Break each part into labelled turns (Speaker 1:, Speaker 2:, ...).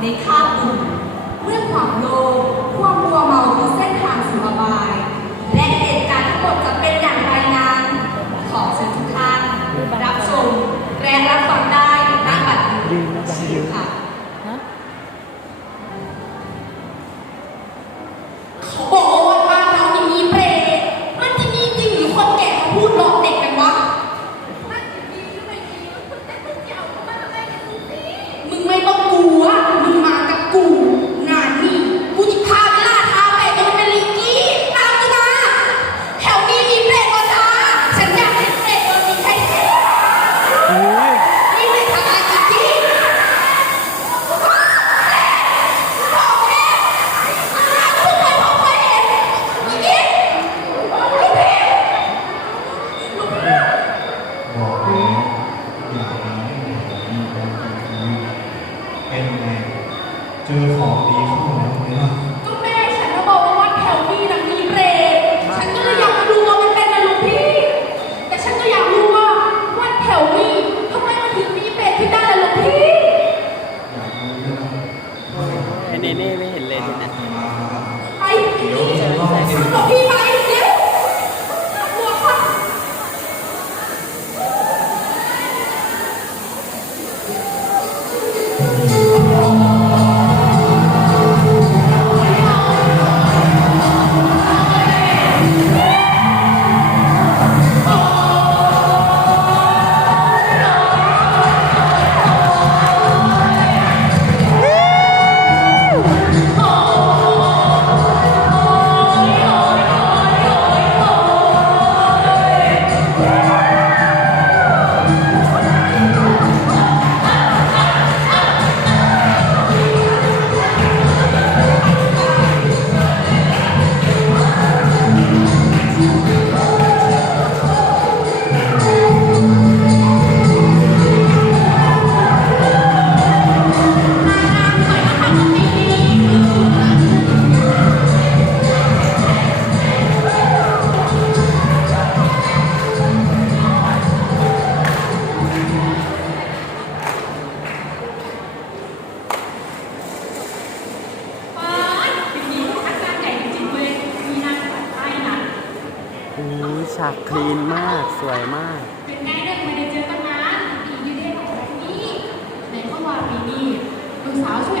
Speaker 1: ในข้าบอุ่นเรื่องความโลภความ จอของดีเข้า
Speaker 2: แล้วเนี่ย ก็แม่ฉันก็บอกว่าวัดแถวนี้นะมีเบรกฉันก็เลยอยากมาดูว่ามันเป็นอะลูกพี่ แต่ฉันก็อยากรู้ว่าวัดแถวนี้ทำไมมันถึงมีเบรกที่ได้านละลูกพี่
Speaker 3: ไอ้
Speaker 4: เนเน่ไม่เห็นเลย
Speaker 2: เนี่ยี
Speaker 4: ฉากคลีนมาก สวยมาก
Speaker 2: เป็นไงเด็กมาได้เจอตั้งนานปีนี้ได้แบบนี้ไหนก็ว่าปีนี้ลูก
Speaker 4: สาว
Speaker 2: ช่วย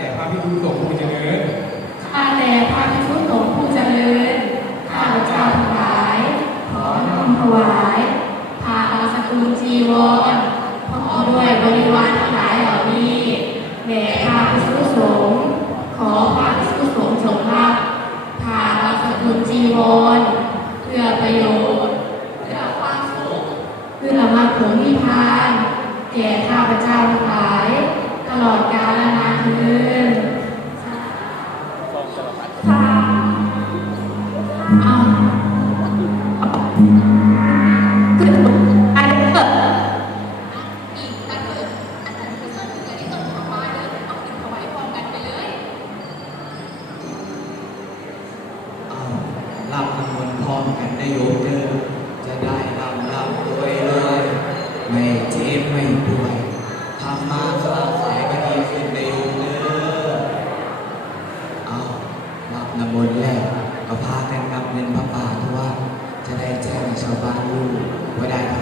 Speaker 2: แต่
Speaker 5: พระพิรุ
Speaker 2: ณสงฆ์เจริญ เจ๊ไม่ป่วยทำมาค้าขายก็ดีขึ้นไปเย
Speaker 6: อะเอารับน้ำมนต์แล้ว